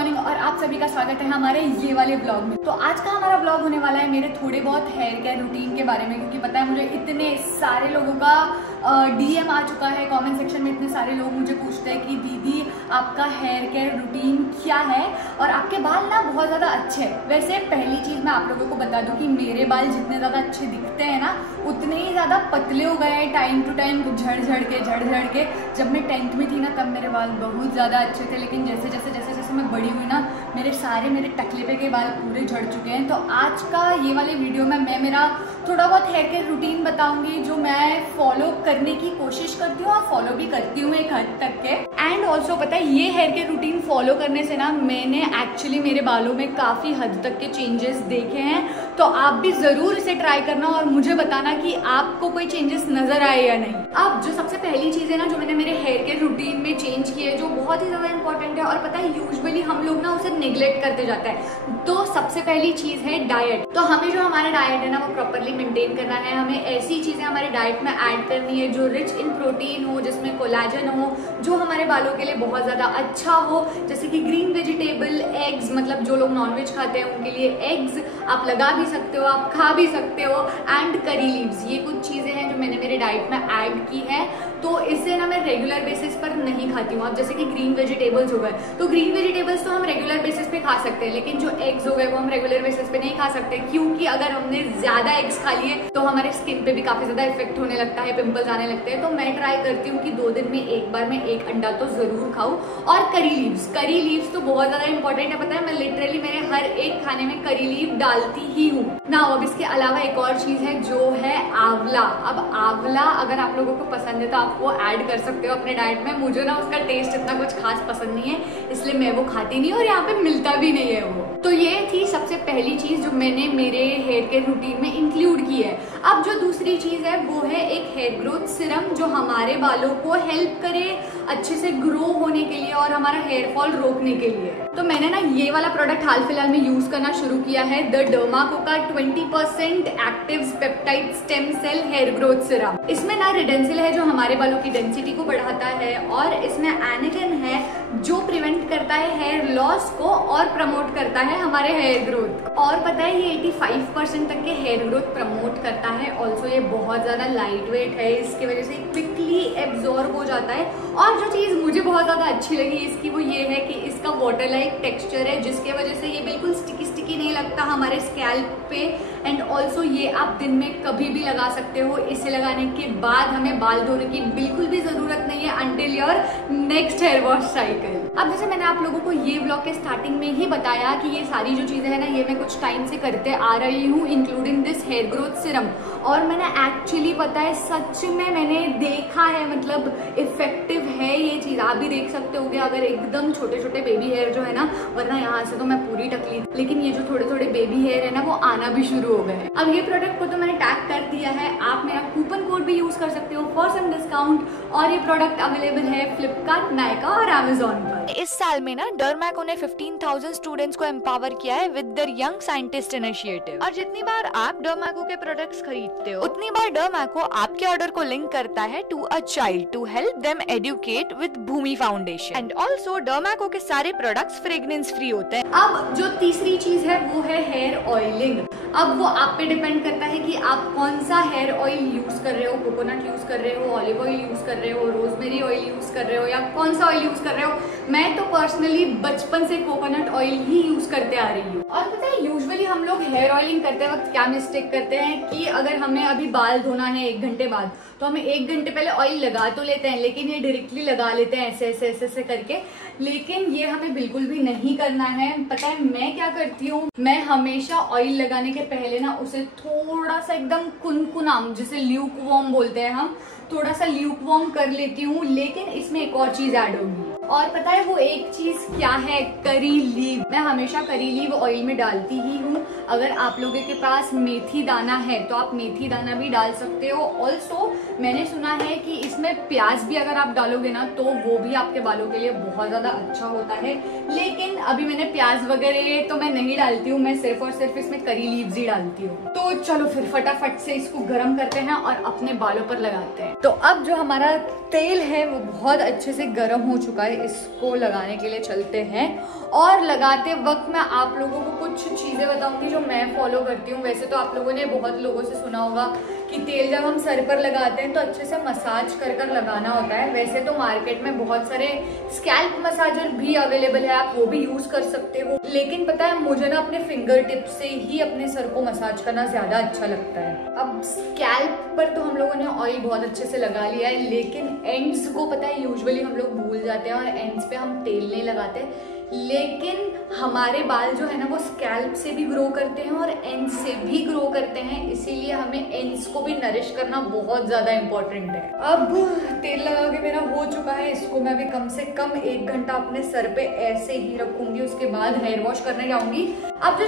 Morning और आप सभी का स्वागत है हमारे ये वाले ब्लॉग में। तो आज का हमारा ब्लॉग होने वाला है मेरे थोड़े बहुत हेयर केयर रूटीन के बारे में, क्योंकि पता है मुझे इतने सारे लोगों का डीएम आ चुका है। कमेंट सेक्शन में इतने सारे लोग मुझे पूछते हैं कि दीदी आपका हेयर केयर रूटीन क्या है और आपके बाल ना बहुत ज़्यादा अच्छे हैं। वैसे पहली चीज़ मैं आप लोगों को बता दूं कि मेरे बाल जितने ज़्यादा अच्छे दिखते हैं ना उतने ही ज़्यादा पतले हो गए हैं टाइम टू टाइम, झड़ झड़ के। जब मैं 10th में थी ना तब मेरे बाल बहुत ज़्यादा अच्छे थे, लेकिन जैसे जैसे मैं बड़ी हुई ना मेरे टकले पे के बाल पूरे झड़ चुके हैं। तो आज का ये वाले वीडियो में मैं मेरा थोड़ा बहुत हेयर केयर रूटीन बताऊंगी जो मैं फॉलो करने की कोशिश करती हूँ और फॉलो भी करती हूँ एक हद तक के। एंड ऑल्सो पता है ये हेयर केयर रूटीन फॉलो करने से ना मैंने एक्चुअली मेरे बालों में काफ़ी हद तक के चेंजेस देखे हैं। तो आप भी ज़रूर इसे ट्राई करना और मुझे बताना कि आपको कोई चेंजेस नजर आए या नहीं। अब जो सबसे पहली चीज़ है ना जो मैंने मेरे हेयर केयर रूटीन में चेंज की है, जो बहुत ही ज़्यादा इंपॉर्टेंट है और पता है यूजुअली हम लोग ना उसे निग्लेक्ट करते जाते हैं। तो सबसे पहली चीज़ है डाइट। तो हमें जो हमारा डाइट है ना वो प्रॉपरली मेंटेन करना है। हमें ऐसी चीज़ें हमारे डाइट में ऐड करनी है जो रिच इन प्रोटीन हो, जिसमें कोलाजन हो, जो हमारे बालों के लिए बहुत ज़्यादा अच्छा हो, जैसे कि ग्रीन वेजिटेबल, एग्स, मतलब जो लोग नॉनवेज खाते हैं उनके लिए एग्स आप लगा भी सकते हो, आप खा भी सकते हो। एंड करी लीव्स, ये कुछ चीज़ें हैं जो मैंने मेरे डाइट में ऐड की है। तो इससे ना मैं रेगुलर बेसिस पर नहीं खाती हूँ। अब जैसे कि ग्रीन वेजिटेबल्स हो गए, तो ग्रीन वेजिटेबल्स तो हम रेगुलर बेसिस पे खा सकते हैं, लेकिन जो एग्स हो गए वो हम रेगुलर बेसिस पे नहीं खा सकते, क्योंकि अगर हमने ज्यादा एग्स खा लिए तो हमारे स्किन पे भी काफी ज्यादा इफेक्ट होने लगता है, पिंपल्स आने लगते हैं। तो मैं ट्राई करती हूँ कि 2 दिन में एक बार मैं एक अंडा तो जरूर खाऊं। और करी लीव्स तो बहुत ज्यादा इंपॉर्टेंट है। पता है मैं लिटरली मेरे हर एक खाने में करी लीव डालती ही हूँ ना। अब इसके अलावा एक और चीज है जो है आंवला। अब आंवला अगर आप लोगों को पसंद है तो आप वो ऐड कर सकते हो अपने डाइट में। मुझे ना उसका टेस्ट इतना कुछ खास पसंद नहीं है, इसलिए मैं वो खाती नहीं और यहाँ पे मिलता भी नहीं है वो। तो ये थी सबसे पहली चीज जो मैंने मेरे हेयर केयर रूटीन में इंक्लूड की है। अब जो दूसरी चीज है वो है एक हेयर ग्रोथ सिरम जो हमारे बालों को हेल्प करे अच्छे से ग्रो होने के लिए और हमारा हेयर फॉल रोकने के लिए। तो मैंने ना ये वाला प्रोडक्ट हाल फिलहाल में यूज करना शुरू किया है, द डर्माको का 20% active peptide stem cell hair growth serum. इसमें ना रिडेंसिल है जो हमारे बालों की डेंसिटी को बढ़ाता है, और इसमें एनिटिन है जो प्रिवेंट करता है हेयर लॉस को और प्रमोट करता है हमारे हेयर ग्रोथ। और पता है ये 85% तक के हेयर ग्रोथ प्रमोट करता है। ऑल्सो ये बहुत ज्यादा लाइट वेट है, इसकी वजह से क्विकली एब्जॉर्ब हो जाता है। और जो चीज मुझे बहुत ज्यादा अच्छी लगी इसकी वो ये है कि इसका वाटर लाइक टेक्सचर है, जिसके वजह से ये बिल्कुल स्टिकी नहीं लगता हमारे स्कैल्प पे। एंड ऑल्सो ये आप दिन में कभी भी लगा सकते हो। इसे लगाने के बाद हमें बाल धोने की बिल्कुल भी जरूरत नहीं है until your next hair wash cycle. अब जैसे मैंने आप लोगों को ये ब्लॉग के स्टार्टिंग में ही बताया कि ये सारी जो चीजें हैं ना ये मैं कुछ टाइम से करते आ रही हूँ, including this hair growth serum. और मैंने एक्चुअली पता है सच में मैंने देखा है, मतलब इफेक्टिव है ये चीज। आप भी देख सकते होगे अगर एकदम छोटे छोटे बेबी हेयर जो है ना, वरना यहाँ से तो मैं पूरी टकली, लेकिन ये जो थोड़े थोड़े बेबी हेयर है ना वो आना भी शुरू हो गए। अब ये प्रोडक्ट को तो मैंने टैग कर दिया है, आप मेरा कूपन कोड भी यूज कर सकते हो फॉर सम डिस्काउंट। और ये प्रोडक्ट अवेलेबल है फ्लिपकार्ट, नायका और अमेजोन पर। इस साल में ना डर्माको ने 15,000 स्टूडेंट्स को एम्पावर किया है with their young scientist initiative. और जितनी बार आप डर्माको के प्रोडक्ट्स खरीदते हो उतनी बार डर्माको आपके ऑर्डर को लिंक करता है to a child to help them educate with Bhumi Foundation. And also Derma Co के सारे प्रोडक्ट्स फ्रेग्रेंस फ्री होते हैं। अब जो तीसरी चीज है वो है हेयर ऑयलिंग। अब वो आप पे डिपेंड करता है कि आप कौन सा हेयर ऑयल यूज कर रहे हो, कोकोनट यूज कर रहे हो, ऑलिव ऑयल यूज कर रहे हो, रोजमेरी ऑयल यूज कर रहे हो, या कौन सा ऑयल यूज कर रहे हो। मैं तो पर्सनली बचपन से कोकोनट ऑयल ही यूज करते आ रही हूँ। और पता है यूजुअली हम लोग हेयर ऑयलिंग करते वक्त क्या मिस्टेक करते हैं कि अगर हमें अभी बाल धोना है 1 घंटे बाद तो हमें 1 घंटे पहले ऑयल लगा तो लेते हैं, लेकिन ये डायरेक्टली लगा लेते हैं ऐसे करके। लेकिन ये हमें बिल्कुल भी नहीं करना है। पता है मैं क्या करती हूँ, मैं हमेशा ऑयल लगाने के पहले ना उसे थोड़ा सा एकदम कुनकुनाम, जिसे ल्यूक वार्म बोलते हैं हम, थोड़ा सा ल्यूक वार्म कर लेती हूँ। लेकिन इसमें एक और चीज ऐड होगी, और पता है वो एक चीज क्या है, करी लीव। मैं हमेशा करी लीव ऑयल में डालती ही हूँ। अगर आप लोगों के पास मेथी दाना है तो आप मेथी दाना भी डाल सकते हो। ऑल्सो मैंने सुना है कि इसमें प्याज भी अगर आप डालोगे ना तो वो भी आपके बालों के लिए बहुत ज्यादा अच्छा होता है, लेकिन अभी मैंने प्याज वगैरह तो मैं नहीं डालती हूँ, मैं सिर्फ और सिर्फ इसमें करी लीव्स ही डालती हूँ। तो चलो फिर फटाफट से इसको गर्म करते हैं और अपने बालों पर लगाते हैं। तो अब जो हमारा तेल है वो बहुत अच्छे से गर्म हो चुका है, इसको लगाने के लिए चलते हैं। और लगाते वक्त मैं आप लोगों को कुछ चीजें बताऊंगी जो मैं फॉलो करती हूँ। वैसे तो आप लोगों ने बहुत लोगों से सुना होगा कि तेल जब हम सर पर लगाते हैं तो अच्छे से मसाज कर कर लगाना होता है। वैसे तो मार्केट में बहुत सारे स्कैल्प मसाजर भी अवेलेबल है, आप वो भी यूज कर सकते हो, लेकिन पता है मुझे ना अपने फिंगर टिप से ही अपने सर को मसाज करना ज्यादा अच्छा लगता है। अब स्कैल्प पर तो हम लोगों ने ऑयल बहुत अच्छे से लगा लिया है, लेकिन एंड्स को पता है यूजुअली हम लोग भूल जाते हैं और एंड्स पे हम तेल नहीं लगाते। लेकिन हमारे बाल जो है ना वो स्कैल्प से भी ग्रो करते हैं और एंड्स से भी ग्रो करते हैं, इसीलिए हमें एंड्स को भी नरिश करना बहुत ज्यादा इंपॉर्टेंट है। अब तेल लगा के मेरा हो चुका है, इसको मैं अभी कम से कम 1 घंटा अपने सर पे ऐसे ही रखूंगी, उसके बाद हेयर वॉश करने जाऊंगी। अब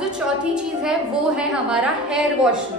जो चौथी चीज है वो है हमारा हेयर वॉश,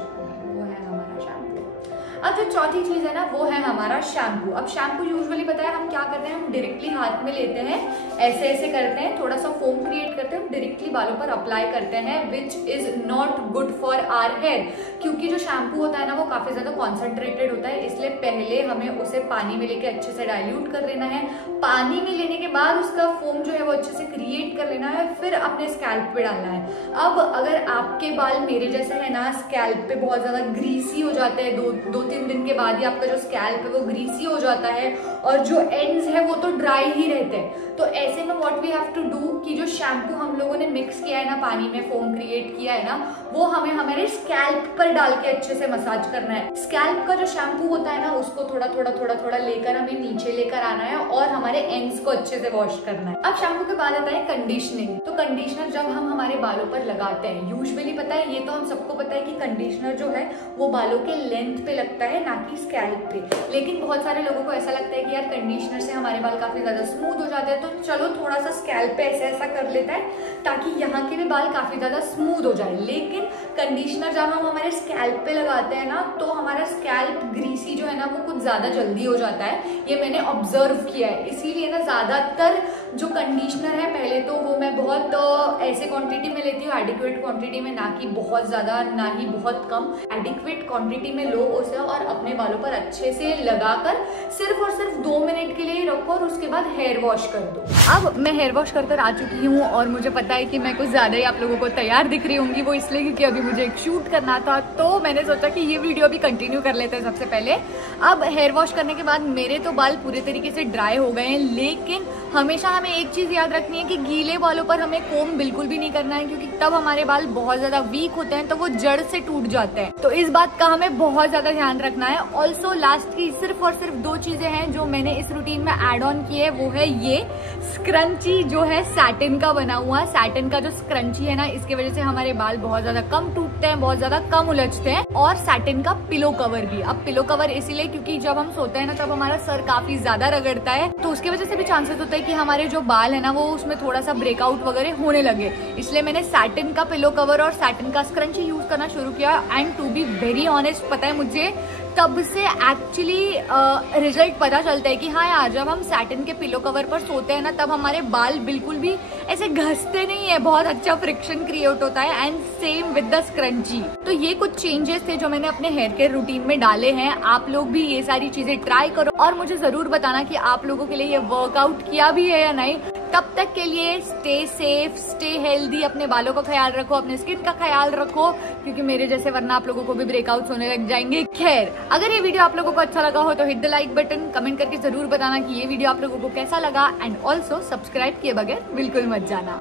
अब जो चौथी चीज है ना वो है हमारा शैम्पू। अब शैम्पू यूजुअली पता है हम क्या करते हैं, हम डायरेक्टली हाथ में लेते हैं, ऐसे ऐसे करते हैं, थोड़ा सा फोम क्रिएट करते हैं, डायरेक्टली बालों पर अप्लाई करते हैं, which is not good for our hair. क्योंकि जो शैम्पू होता है ना वो काफी ज्यादा कॉन्सेंट्रेटेड होता है, इसलिए पहले हमें उसे पानी में लेके अच्छे से डाइल्यूट कर लेना है। पानी में लेने के बाद उसका फोम जो है वो अच्छे से क्रिएट कर लेना है, फिर अपने स्कैल्प पे डालना है। अब अगर आपके बाल मेरे जैसे है ना, स्कैल्प पे बहुत ज्यादा ग्रीसी हो जाते हैं, दो 3 दिन के बाद ही आपका जो स्कैल्प है वो ग्रीसी हो जाता है और जो एंड्स है वो तो ड्राई ही रहते हैं, तो ऐसे में what we have to do कि जो शैम्पू हम लोगों ने मिक्स किया है ना, पानी में फोम क्रिएट किया है ना, वो हमें हमारे स्कैल्प पर डाल के अच्छे से मसाज करना है। स्कैल्प का जो शैम्पू होता है ना उसको थोड़ा थोड़ा लेकर हमें नीचे लेकर आना है और हमारे एंड्स को अच्छे से वॉश करना है। अब शैम्पू के बाद आता है कंडीशनिंग। तो कंडीशनर जब हम हमारे बालों पर लगाते हैं, यूजुअली पता है, ये तो हम सबको पता है कि कंडीशनर जो है वो बालों के लेंथ पे लगता है, ना कि स्कैल्प पे। लेकिन बहुत सारे लोगों को ऐसा लगता है कि यार कंडीशनर से हमारे बाल काफी ज्यादा स्मूथ हो जाते हैं, तो चलो थोड़ा सा स्कैल्प पे ऐसा कर लेता है ताकि यहाँ के भी बाल काफी ज्यादा स्मूथ हो जाए। लेकिन कंडीशनर जब हम हमारे स्कैल्प पे लगाते हैं ना तो हमारा स्कैल्प ग्रीसी जो है ना वो कुछ ज्यादा जल्दी हो जाता है, ये मैंने ऑब्जर्व किया है। इसीलिए ना ज्यादातर जो कंडीशनर है, पहले तो वो मैं बहुत ऐसे क्वांटिटी में लेती हूँ, एडिक्वेट क्वांटिटी में, ना कि बहुत ज्यादा ना ही बहुत कम, एडिक्वेट क्वांटिटी में लो उसे और अपने बालों पर अच्छे से लगाकर सिर्फ और सिर्फ 2 मिनट के लिए रखो और उसके बाद हेयर वॉश कर दो। अब मैं हेयर वॉश कर आ चुकी हूँ और मुझे पता है कि मैं कुछ ज्यादा ही आप लोगों को तैयार दिख रही होंगी, वो इसलिए क्योंकि अभी मुझे एक शूट करना था, तो मैंने सोचा कि ये वीडियो भी कंटिन्यू कर लेते हैं सबसे पहले। अब हेयर वॉश करने के बाद मेरे तो बाल पूरे तरीके से ड्राई हो गए हैं, लेकिन हमेशा हमें एक चीज याद रखनी है कि गीले बालों पर हमें कोम बिल्कुल भी नहीं करना है, क्योंकि तब हमारे बाल बहुत ज्यादा वीक होते हैं, तो वो जड़ से टूट जाते हैं। तो इस बात का हमें बहुत ज्यादा ध्यान रखना है। ऑल्सो लास्ट की सिर्फ और सिर्फ 2 चीजें हैं जो मैंने इस रूटीन में ऐड ऑन की है, वो है ये स्क्रंची जो है सैटिन का बना हुआ। सैटिन का जो स्क्रंची है ना, इसकी वजह से हमारे बाल बहुत ज्यादा कम टूटते हैं, बहुत ज्यादा कम उलझते हैं। और सैटिन का पिलो कवर भी। अब पिलो कवर इसीलिए क्योंकि जब हम सोते हैं ना तब हमारा सर काफी ज्यादा रगड़ता है, तो उसकी वजह से भी चांसेस होता है कि हमारे जो बाल है ना वो उसमें थोड़ा सा ब्रेकआउट वगैरह होने लगे। इसलिए मैंने सैटिन का पिलो कवर और सैटिन का स्क्रंची यूज करना शुरू किया। And to be very honest, पता है मुझे तब से एक्चुअली रिजल्ट पता चलता है कि हाँ यार, जब हम सैटिन के पिलो कवर पर सोते हैं ना तब हमारे बाल बिल्कुल भी ऐसे घसते नहीं है, बहुत अच्छा फ्रिक्शन क्रिएट होता है। And same with the scrunchie. तो ये कुछ चेंजेस थे जो मैंने अपने हेयर केयर रूटीन में डाले हैं। आप लोग भी ये सारी चीजें ट्राई करो और मुझे जरूर बताना कि आप लोगों के लिए ये वर्कआउट किया भी है या नहीं। तब तक के लिए स्टे सेफ, स्टे हेल्दी, अपने बालों का ख्याल रखो, अपने स्किन का ख्याल रखो, क्योंकि मेरे जैसे वरना आप लोगों को भी ब्रेकआउट्स होने लग जाएंगे। खैर, अगर ये वीडियो आप लोगों को अच्छा लगा हो तो hit the like button, comment करके जरूर बताना कि ये वीडियो आप लोगों को कैसा लगा। एंड ऑल्सो सब्सक्राइब किए बगैर बिल्कुल मत जाना।